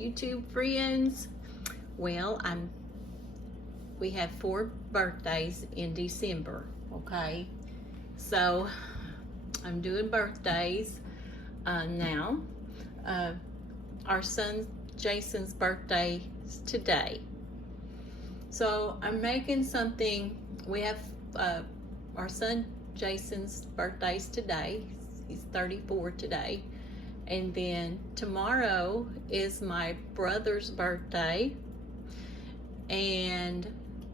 YouTube friends. Well, we have 4 birthdays in December, okay? So I'm doing birthdays now. Our son Jason's birthday is today. So I'm making something. We have our son Jason's birthday's today. He's 34 today. And then tomorrow is my brother's birthday. And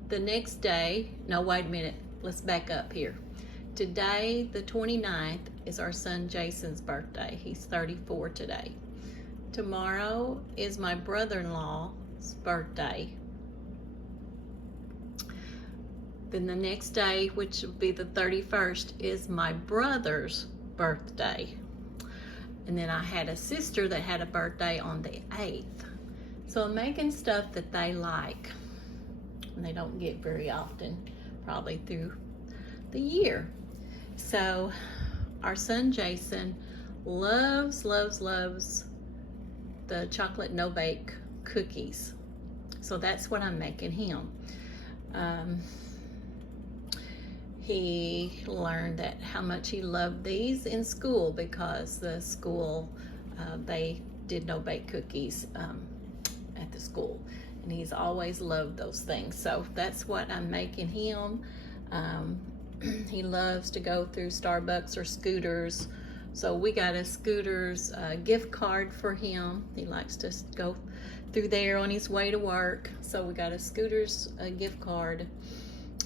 the next day, no, wait a minute. Let's back up here. Today, the 29th, is our son Jason's birthday. He's 34 today. Tomorrow is my brother-in-law's birthday. Then the next day, which will be the 31st, is my brother's birthday. And then I had a sister that had a birthday on the 8th. So I'm making stuff that they like. And they don't get very often, probably through the year. So our son Jason loves the chocolate no-bake cookies. So that's what I'm making him. He learned that how much he loved these in school because the school, they did no-bake cookies at the school. And he's always loved those things. So that's what I'm making him. He loves to go through Starbucks or Scooters. So we got a Scooters gift card for him. He likes to go through there on his way to work. So we got a Scooters gift card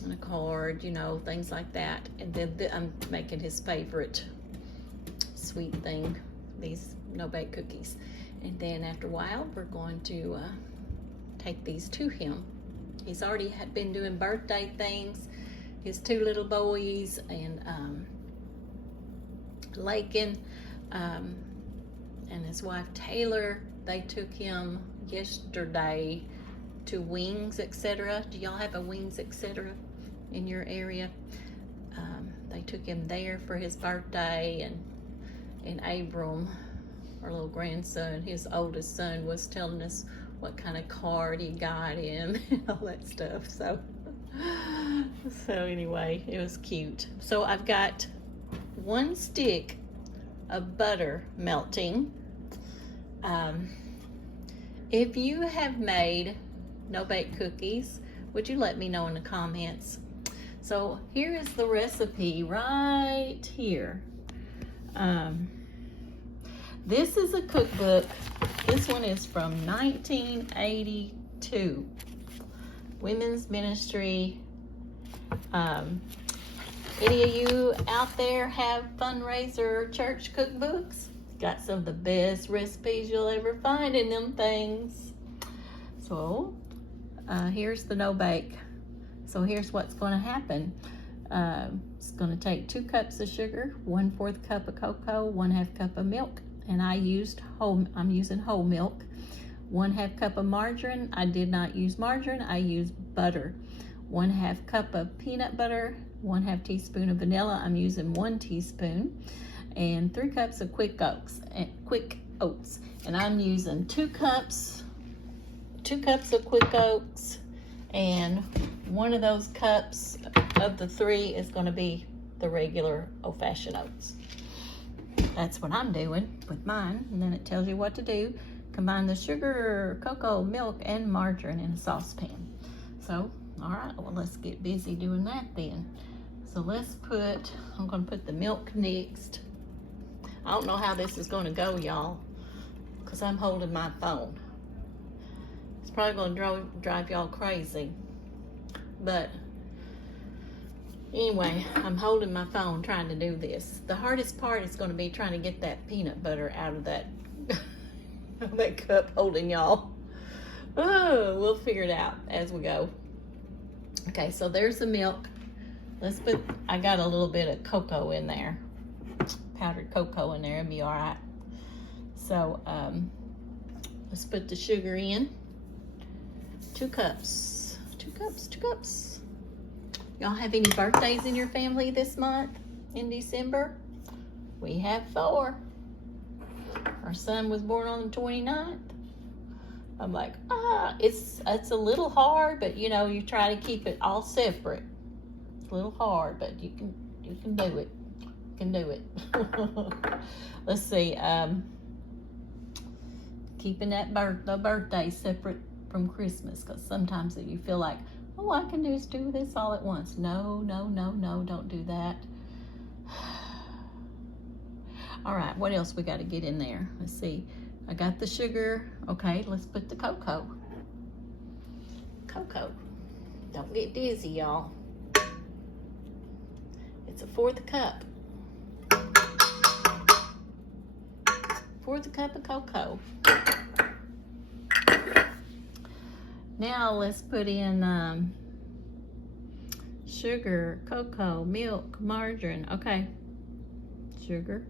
and a card, you know, things like that. And then I'm making his favorite sweet thing, these no-bake cookies. And then after a while, we're going to take these to him. He's already been doing birthday things. His 2 little boys and Lakin and his wife Taylor, they took him yesterday to Wings, etc. Do y'all have a Wings, etc. in your area? They took him there for his birthday, and Abram, our little grandson, his oldest son, was telling us what kind of card he got him and all that stuff. So anyway, it was cute. So I've got 1 stick of butter melting. If you have made no-bake cookies, would you let me know in the comments? So here is the recipe right here. This is a cookbook. This one is from 1982. Women's Ministry. Any of you out there have fundraiser church cookbooks? Got some of the best recipes you'll ever find in them things. So here's the no-bake. So here's what's going to happen. It's going to take 2 cups of sugar, 1/4 cup of cocoa, 1/2 cup of milk, and I'm using whole milk. 1/2 cup of margarine. I did not use margarine. I used butter. 1/2 cup of peanut butter. 1/2 teaspoon of vanilla. I'm using 1 teaspoon, and 3 cups of quick oats. And I'm using 2 cups of quick oats, and 1 of those cups of the 3 is going to be the regular old-fashioned oats. That's what I'm doing with mine. And then it tells you what to do. Combine the sugar, cocoa, milk, and margarine in a saucepan. So, all right, well, let's get busy doing that then. So I'm going to put the milk next. I don't know how this is going to go, y'all, because I'm holding my phone. It's probably going to drive y'all crazy. But anyway, I'm holding my phone trying to do this. The hardest part is going to be trying to get that peanut butter out of that, that cup holding y'all. Oh, we'll figure it out as we go. Okay, so there's the milk. I got a little bit of cocoa in there. Powdered cocoa in there, it'll be all right. So let's put the sugar in. 2 cups. Y'all have any birthdays in your family this month in December? We have 4. Our son was born on the 29th. I'm like, it's a little hard, but you know, you try to keep it all separate. It's a little hard, but you can do it. You can do it. Let's see. Keeping the birthday separate from Christmas, because sometimes you feel like, oh, I can just do this all at once. No, don't do that. All right, what else we got to get in there? Let's see. I got the sugar. Okay, let's put the cocoa. Cocoa. Don't get dizzy, y'all. It's a 1/4 cup. 1/4 cup of cocoa. Now let's put in sugar, cocoa, milk, margarine. Okay, sugar.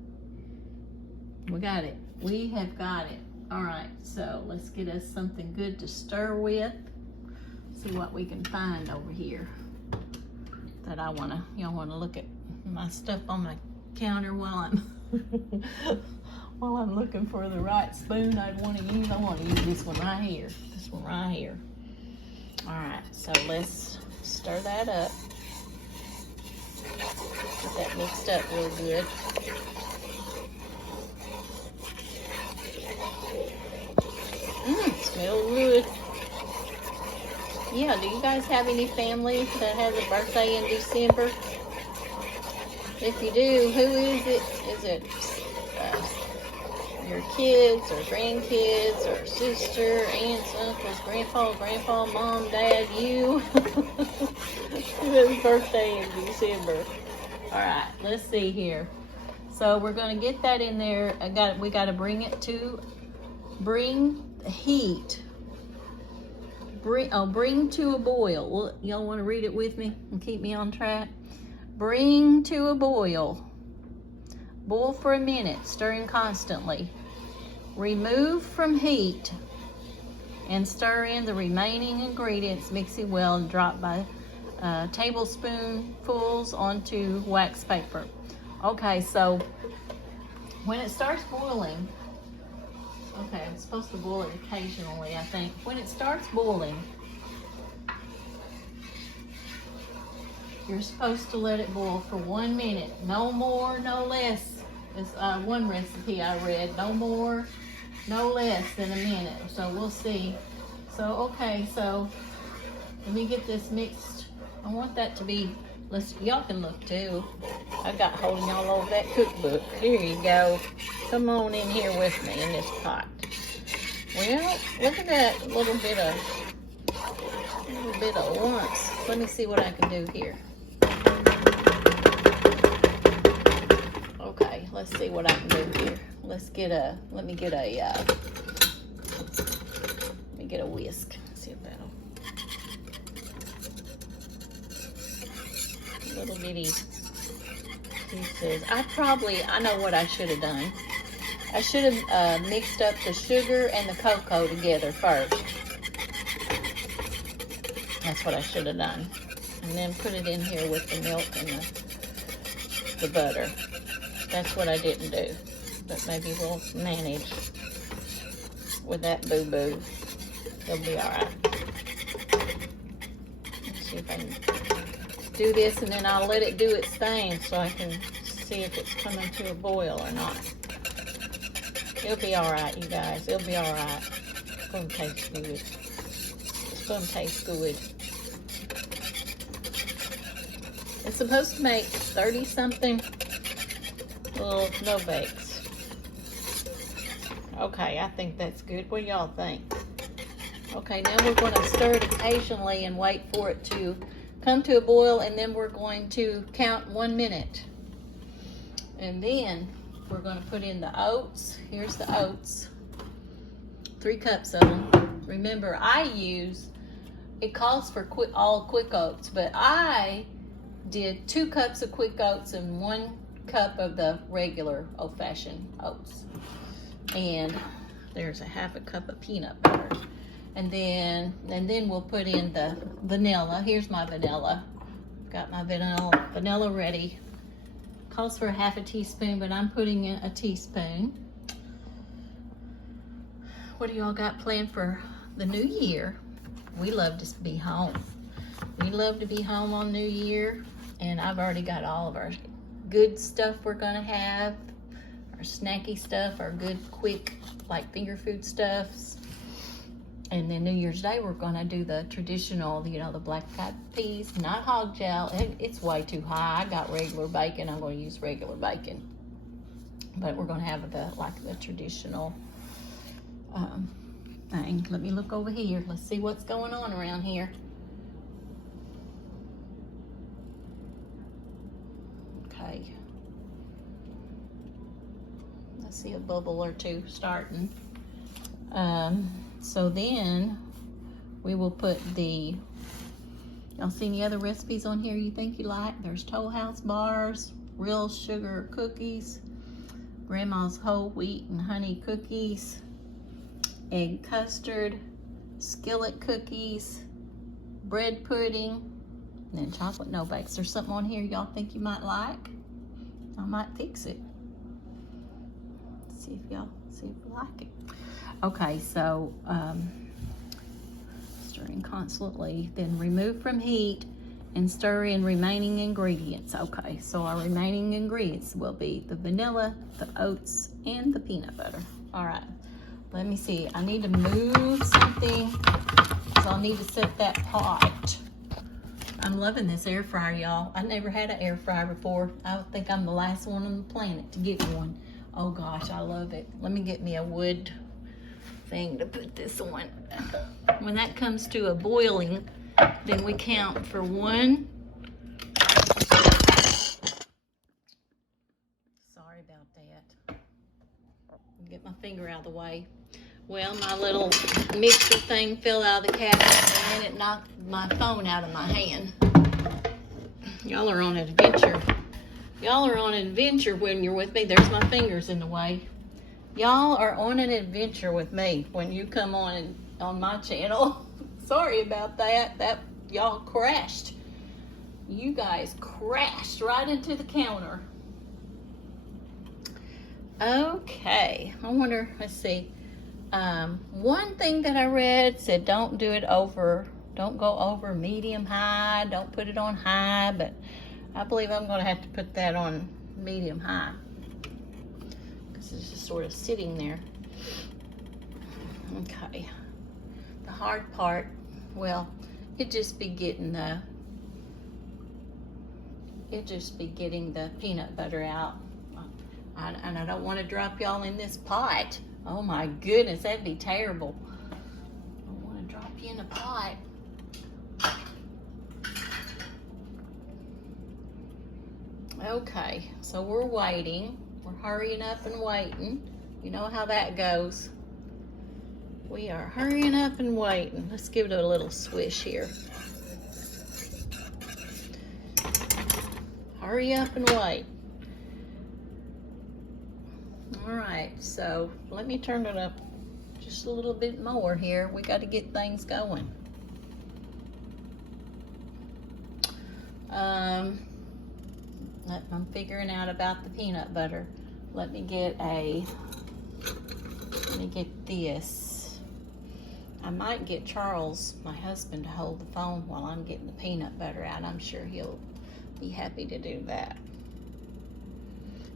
We got it. We have got it. All right, so let's get us something good to stir with. See what we can find over here. That y'all wanna look at my stuff on my counter while I'm looking for the right spoon I want to use. I want to use this one right here. This one right here. All right, so let's stir that up. Get that mixed up real good. Smells good. Yeah, do you guys have any family that has a birthday in December? If you do, who is it? Is it your kids or grandkids or sister, aunts, uncles, grandpa, mom, dad, you? Who has birthday in December? All right, let's see here. So we're going to get that in there. We got to bring the heat. Bring to a boil. Well, y'all want to read it with me and keep me on track? Bring to a boil. Boil for a minute, stirring constantly. Remove from heat and stir in the remaining ingredients, mixing well, and drop by tablespoonfuls onto wax paper. Okay, so when it starts boiling, okay, I'm supposed to boil it occasionally, I think. When it starts boiling, you're supposed to let it boil for 1 minute. No more, no less. It's one recipe I read. No more, no less than a minute. So we'll see. So, okay, so let me get this mixed. I want that to be, y'all can look too. I got holding y'all over that cookbook. Here you go. Come on in here with me in this pot. Well, look at that little bit of once. Let me see what I can do here. Okay, let's see what I can do here. Let me get a whisk. See if that'll. Little bitty pieces. I know what I should have done. I should have mixed up the sugar and the cocoa together first. That's what I should have done. And then put it in here with the milk and the butter. That's what I didn't do. But maybe we'll manage with that boo-boo. It'll be all right. Let's see if I can do this, and then I'll let it do its thing so I can see if it's coming to a boil or not. It'll be all right, you guys. It'll be all right. It's going to taste good. It's going to taste good. It's supposed to make 30-something little no bakes. Okay, I think that's good. What do y'all think? Okay, now we're going to stir it occasionally and wait for it to come to a boil, and then we're going to count 1 minute. And then we're going to put in the oats. Here's the oats. 3 cups of them. Remember, it calls for all quick oats, but I did 2 cups of quick oats and 1 cup of the regular old-fashioned oats. And there's a 1/2 cup of peanut butter. And then we'll put in the vanilla. Here's my vanilla. Got my vanilla ready. Calls for 1/2 teaspoon, but I'm putting in a teaspoon. What do y'all got planned for the new year, we love to be home. We love to be home on New Year, and I've already got all of our good stuff we're gonna have, our snacky stuff, our good, quick, like finger food stuffs. And then New Year's Day, we're gonna do the traditional, you know, the black eyed peas, not hog gel. It's way too high. I got regular bacon. I'm gonna use regular bacon. But we're gonna have the traditional thing. Let me look over here. Let's see what's going on around here. Okay. I see a bubble or two starting. So then we will put y'all see any other recipes on here you think you like? There's Toll House bars, real sugar cookies, Grandma's whole wheat and honey cookies, egg custard, skillet cookies, bread pudding, and then chocolate no bakes. There's something on here y'all think you might like? I might fix it. See if you like it. Okay, so stirring constantly, then remove from heat and stir in remaining ingredients. Okay, so our remaining ingredients will be the vanilla, the oats, and the peanut butter. All right, let me see. I need to move something, so I'll need to set that pot. I'm loving this air fryer, y'all. I never had an air fryer before. I think I'm the last one on the planet to get one. Oh gosh, I love it. Let me get me a wood thing to put this on. When that comes to a boiling, then we count for 1. Sorry about that. Get my finger out of the way. Well, my little mixer thing fell out of the cabinet and it knocked my phone out of my hand. Y'all are on an adventure. Y'all are on an adventure when you're with me. There's my fingers in the way. Y'all are on an adventure with me when you come on my channel. Sorry about that. Y'all crashed. You guys crashed right into the counter. Okay, I wonder, let's see. One thing that I read said don't go over medium high, don't put it on high, but I believe I'm gonna have to put that on medium high. It's just sort of sitting there. Okay. The hard part, well, it'd just be getting the peanut butter out. And I don't want to drop y'all in this pot. Oh my goodness, that'd be terrible. I don't want to drop you in a pot. Okay, so we're waiting. We're hurrying up and waiting. You know how that goes. We are hurrying up and waiting. Let's give it a little swish here. Hurry up and wait. All right, so let me turn it up just a little bit more here. We got to get things going. I'm figuring out about the peanut butter. Let me get this. I might get Charles, my husband, to hold the phone while I'm getting the peanut butter out. I'm sure he'll be happy to do that.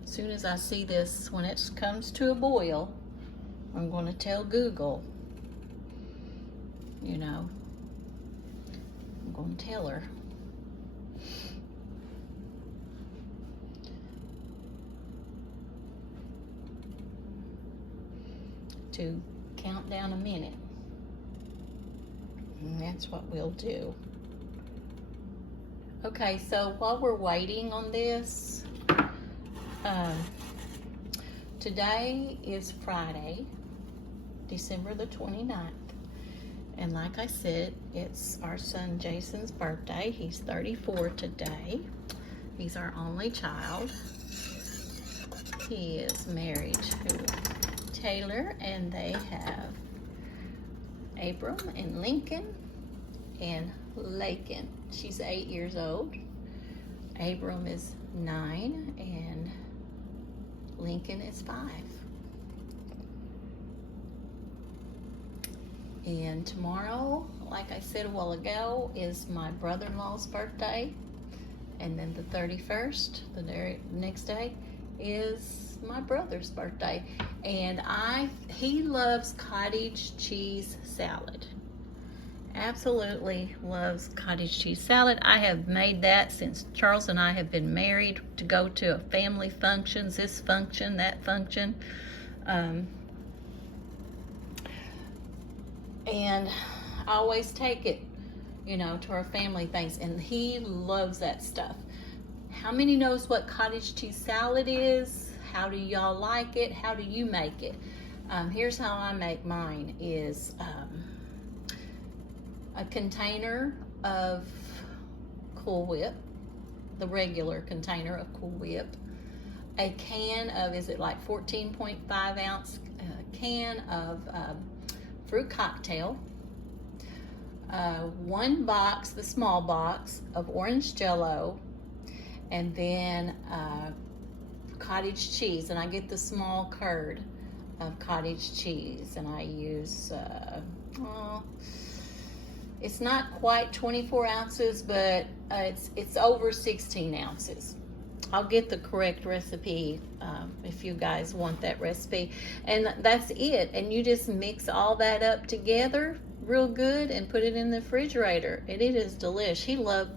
As soon as I see this, when it comes to a boil, I'm going to tell Google, you know, I'm going to tell her. To count down a minute. And that's what we'll do. Okay, so while we're waiting on this, today is Friday, December the 29th. And like I said, it's our son Jason's birthday. He's 34 today. He's our only child. He is married to Taylor, and they have Abram and Lincoln and Lakin. She's 8 years old. Abram is 9 and Lincoln is 5. And tomorrow, like I said a while ago, is my brother-in-law's birthday. And then the 31st, the next day, is my brother's birthday. And he loves cottage cheese salad. Absolutely loves cottage cheese salad. I have made that since Charles and I have been married, to go to family functions, this function, that function. And I always take it, to our family things, and he loves that stuff. How many knows what cottage cheese salad is? How do y'all like it? How do you make it? Here's how I make mine is a container of Cool Whip, the regular container of Cool Whip, a can of, is it like 14.5 ounce can of fruit cocktail, one box, the small box of orange Jello, and then cottage cheese, and I get the small curd of cottage cheese, and I use it's not quite 24 ounces, but it's over 16 ounces. I'll get the correct recipe if you guys want that recipe. And that's it. And you just mix all that up together real good and put it in the refrigerator. And it is delish.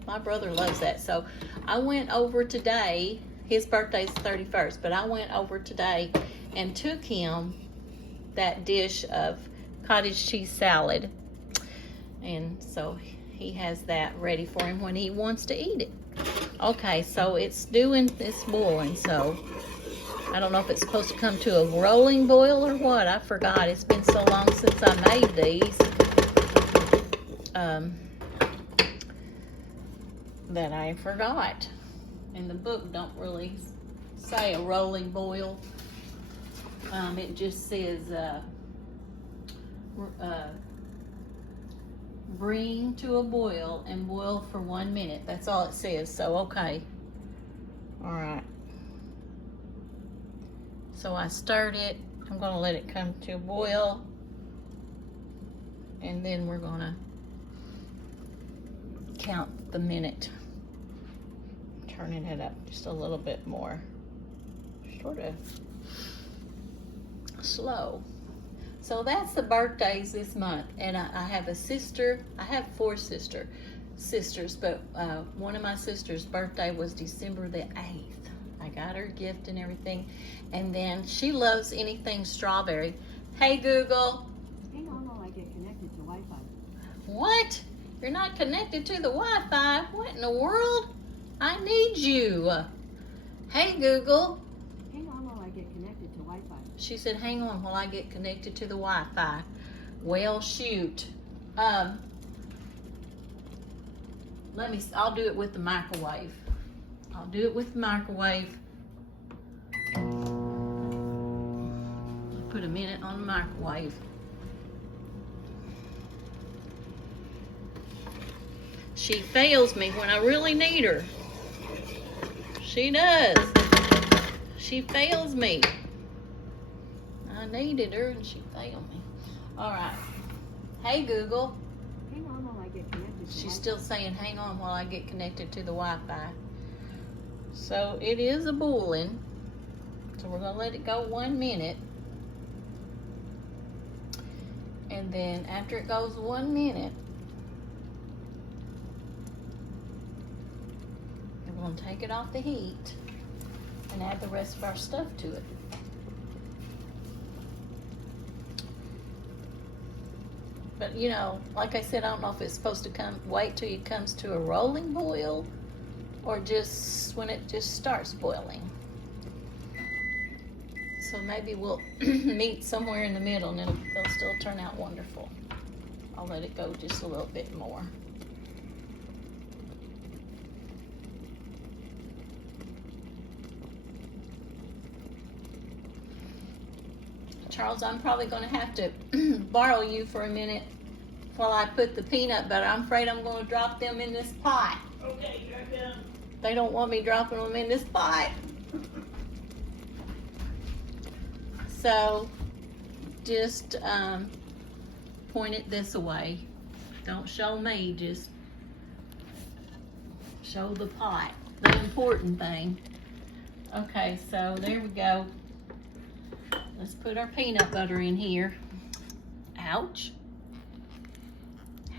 My brother loves that. So I went over today. His birthday's the 31st, but I went over today and took him that dish of cottage cheese salad. And so he has that ready for him when he wants to eat it. Okay, so it's boiling, so I don't know if it's supposed to come to a rolling boil or what. I forgot. It's been so long since I made these that I forgot. And the book don't really say a rolling boil. It just says bring to a boil and boil for 1 minute. That's all it says. So okay, all right, so I stirred it. I'm gonna let it come to a boil, and then we're gonna count the minute, turning it up just a little bit more, sort of slow. So that's the birthdays this month. And I have a sister. I have 4 sisters, but one of my sister's birthday was December the 8th. I got her a gift and everything. And then she loves anything strawberry. Hey, Google. Hang on while I get connected to Wi-Fi. What? You're not connected to the Wi-Fi? What in the world? I need you. Hey, Google. She said, hang on while I get connected to the Wi-Fi. Well, shoot. I'll do it with the microwave. I'll do it with the microwave. Put a minute on the microwave. She fails me when I really need her. She does. She fails me. I needed her and she failed me. All right. Hey, Google. Hang on while I get connected to She's Wi-Fi. still saying hang on while I get connected to the Wi-Fi. So it is a boiling. So we're going to let it go 1 minute. And then after it goes 1 minute, we're going to take it off the heat and add the rest of our stuff to it. But like I said, I don't know if it's supposed to wait till it comes to a rolling boil or just when it just starts boiling. So maybe we'll meet somewhere in the middle and they'll still turn out wonderful. I'll let it go just a little bit more. Charles, I'm probably going to have to borrow you for a minute while I put the peanut butter. I'm afraid I'm going to drop them in this pot. Okay, drop them. They don't want me dropping them in this pot. So just point it this way. Don't show me, just show the pot, the important thing. Okay, so there we go. Let's put our peanut butter in here. Ouch.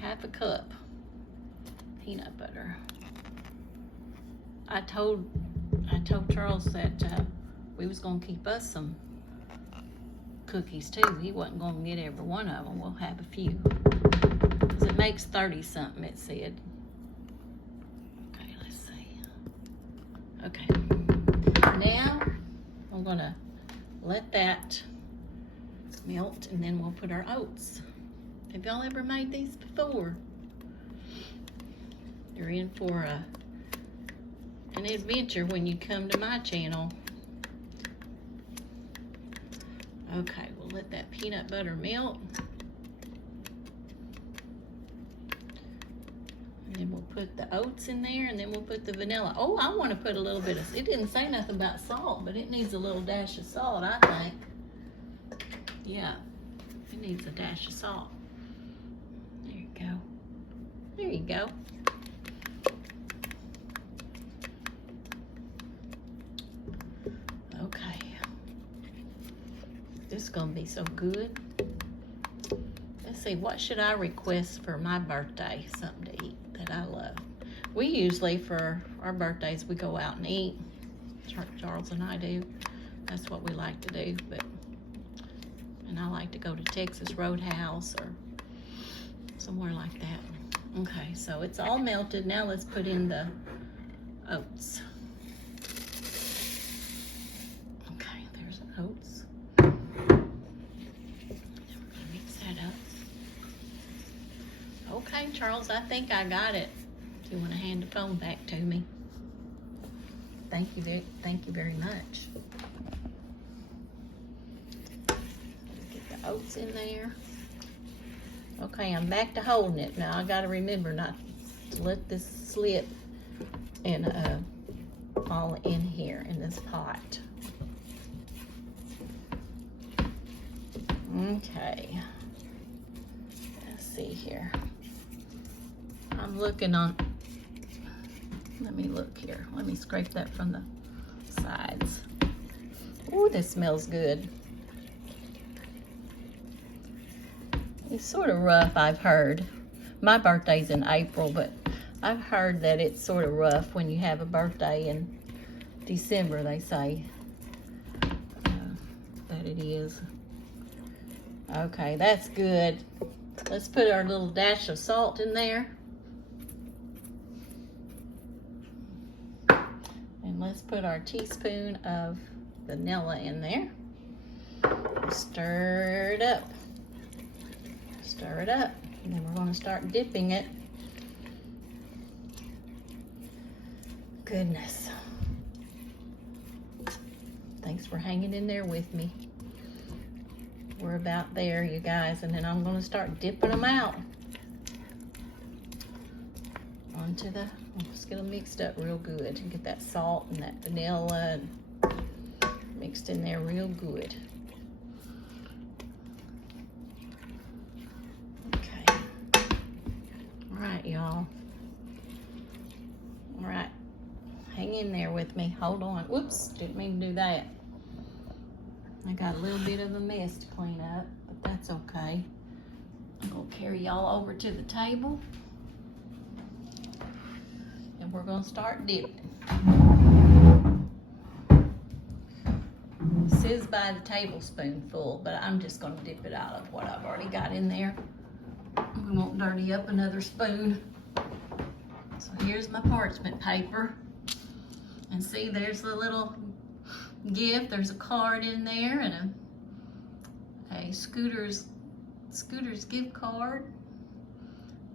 Half a cup peanut butter. I told Charles that we was gonna keep us some cookies too. He wasn't gonna get every one of them. We'll have a few. 'Cause it makes 30 something, it said. Okay, let's see. Okay. Now I'm gonna let that melt, and then we'll put our oats. Have y'all ever made these before? You're in for an adventure when you come to my channel. Okay, we'll let that peanut butter melt. And then we'll put the oats in there, and then we'll put the vanilla. Oh, I want to put a little bit of, it didn't say nothing about salt, but it needs a little dash of salt, I think. Yeah, it needs a dash of salt. There you go. There you go. Okay. This is gonna be so good. Let's see, what should I request for my birthday? Something to eat that I love. We usually, for our birthdays, we go out and eat. Charles and I do. That's what we like to do. And I like to go to Texas Roadhouse or somewhere like that. Okay, so it's all melted. Now let's put in the oats. Okay, there's the oats. Then we're gonna mix that up. Okay, Charles, I think I got it. If you want to hand the phone back to me. Thank you very much. Get the oats in there. Okay, I'm back to holding it. Now I gotta remember not to let this slip and all in here in this pot. Okay. Let's see here. I'm looking on, let me look here. Let me scrape that from the sides. Ooh, this smells good. It's sort of rough, I've heard. My birthday's in April, but I've heard that it's sort of rough when you have a birthday in December, they say that it is. Okay, that's good. Let's put our little dash of salt in there. And let's put our teaspoon of vanilla in there. Stir it up. Stir it up. And then we're going to start dipping it. Goodness. Thanks for hanging in there with me. We're about there, you guys, and then I'm going to start dipping them out onto the, just get them mixed up real good and get that salt and that vanilla mixed in there real good. Okay. All right, y'all. All right. Hang in there with me. Hold on. Whoops, didn't mean to do that. I got a little bit of a mess to clean up, but that's okay. I'm gonna carry y'all over to the table and we're gonna start dipping. It says by the tablespoonful, but I'm just gonna dip it out of what I've already got in there. We won't dirty up another spoon. So here's my parchment paper. And see, there's the little gift. There's a card in there and a Scooter's gift card.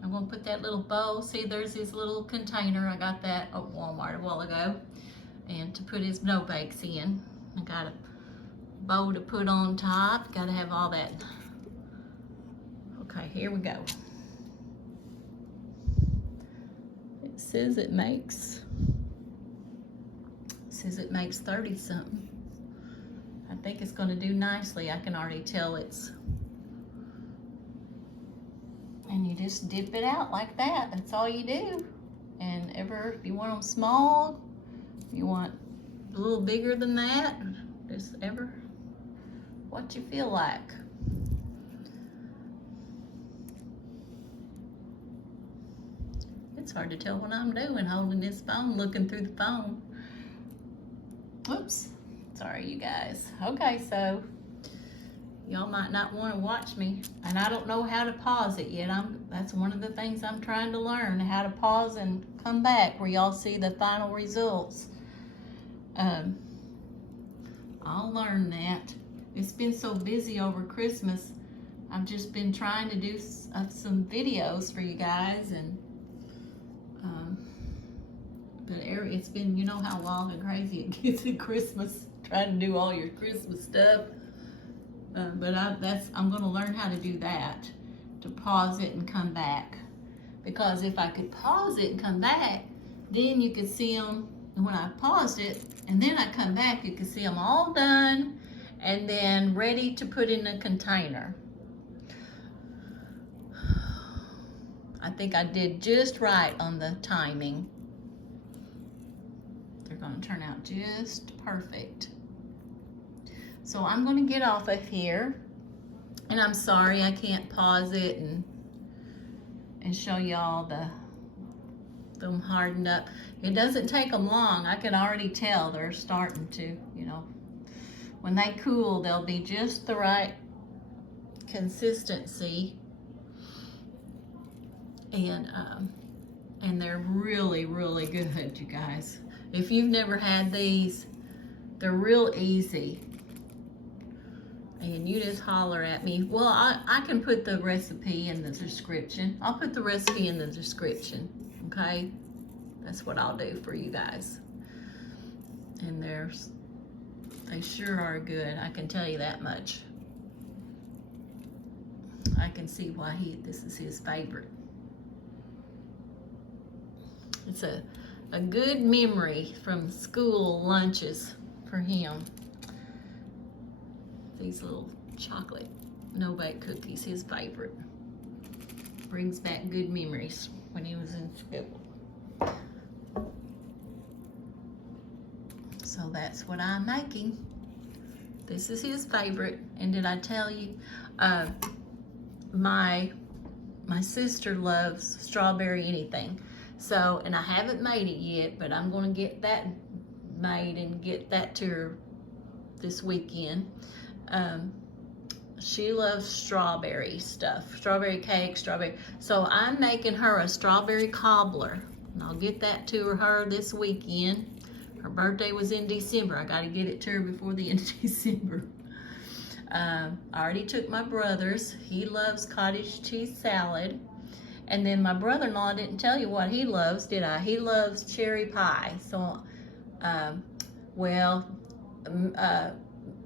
I'm gonna put that little bow. See, there's his little container. I got that at Walmart a while ago. And to put his no bakes in. I got a bow to put on top. Gotta have all that. Okay, here we go. It says it makes 30 something. I think it's going to do nicely. I can already tell it's And you just dip it out like that. That's all you do. And if you want them small, you want a little bigger than that, just what you feel like. It's hard to tell what I'm doing holding this phone, looking through the phone. Oops, sorry you guys. Okay, so y'all might not want to watch me, and I don't know how to pause it yet. That's one of the things I'm trying to learn, how to pause and come back where y'all see the final results. I'll learn that. It's been so busy over Christmas. I've just been trying to do some videos for you guys, and but it's been, you know how wild and crazy it gets at Christmas, trying to do all your Christmas stuff. But I'm going to learn how to do that, to pause it and come back. Because if I could pause it and come back, then you could see them. And when I paused it and then I come back, you can see them all done and then ready to put in a container. I think I did just right on the timing. They're going to turn out just perfect. So I'm going to get off of here, and I'm sorry I can't pause it and show y'all them hardened up. It doesn't take them long. I can already tell they're starting to, when they cool, they'll be just the right consistency, and they're really, really good, you guys. If you've never had these, they're real easy. And you just holler at me. Well, I can put the recipe in the description. I'll put the recipe in the description, okay? That's what I'll do for you guys. And they sure are good, I can tell you that much. I can see why this is his favorite. It's a good memory from school lunches for him. These little chocolate no-bake cookies, his favorite. Brings back good memories when he was in school. So that's what I'm making. This is his favorite. And did I tell you, my sister loves strawberry anything. So, and I haven't made it yet, but I'm gonna get that made and get that to her this weekend. She loves strawberry stuff, strawberry cake, strawberry. So I'm making her a strawberry cobbler, and I'll get that to her this weekend. Her birthday was in December. I gotta get it to her before the end of December. I already took my brother's. He loves cottage cheese salad. And then my brother-in-law, I didn't tell you what he loves, did I? He loves cherry pie. So,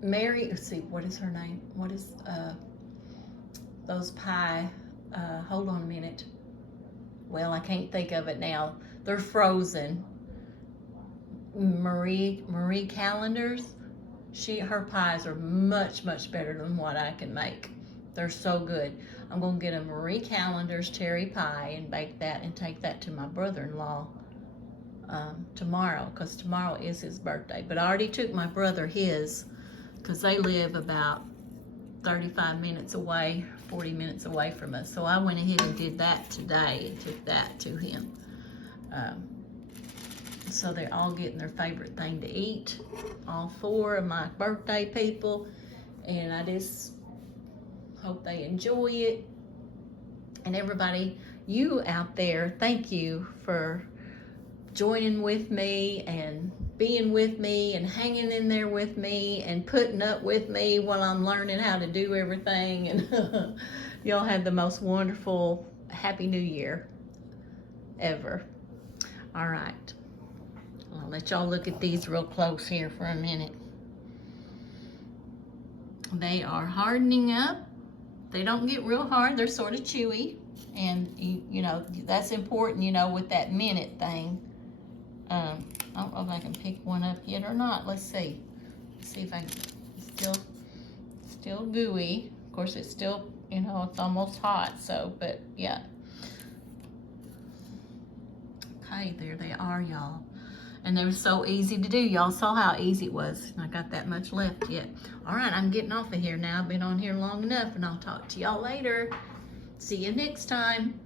Mary, let's see, what is her name? What is those pie? Hold on a minute. Well, I can't think of it now. They're frozen. Marie Callender's. Her pies are much, much better than what I can make. They're so good. I'm gonna get a Marie Callender's cherry pie and bake that and take that to my brother-in-law tomorrow, because tomorrow is his birthday. But I already took my brother his, because they live about 35 minutes away, 40 minutes away from us. So I went ahead and did that today and took that to him. So they're all getting their favorite thing to eat, all 4 of my birthday people, and I just hope they enjoy it. And everybody, you out there, thank you for joining with me and being with me and hanging in there with me and putting up with me while I'm learning how to do everything. And y'all have the most wonderful, happy new year ever. All right. I'll let y'all look at these real close here for a minute. They are hardening up. They don't get real hard. They're sort of chewy. And, you know, that's important, you know, with that minute thing. I don't know if I can pick one up yet or not. Let's see. Let's see if I can. Still gooey. Of course, it's still, you know, it's almost hot, so, but yeah. Okay, there they are, y'all. And they were so easy to do. Y'all saw how easy it was. I got that much left yet. All right, I'm getting off of here now. I've been on here long enough, and I'll talk to y'all later. See you next time.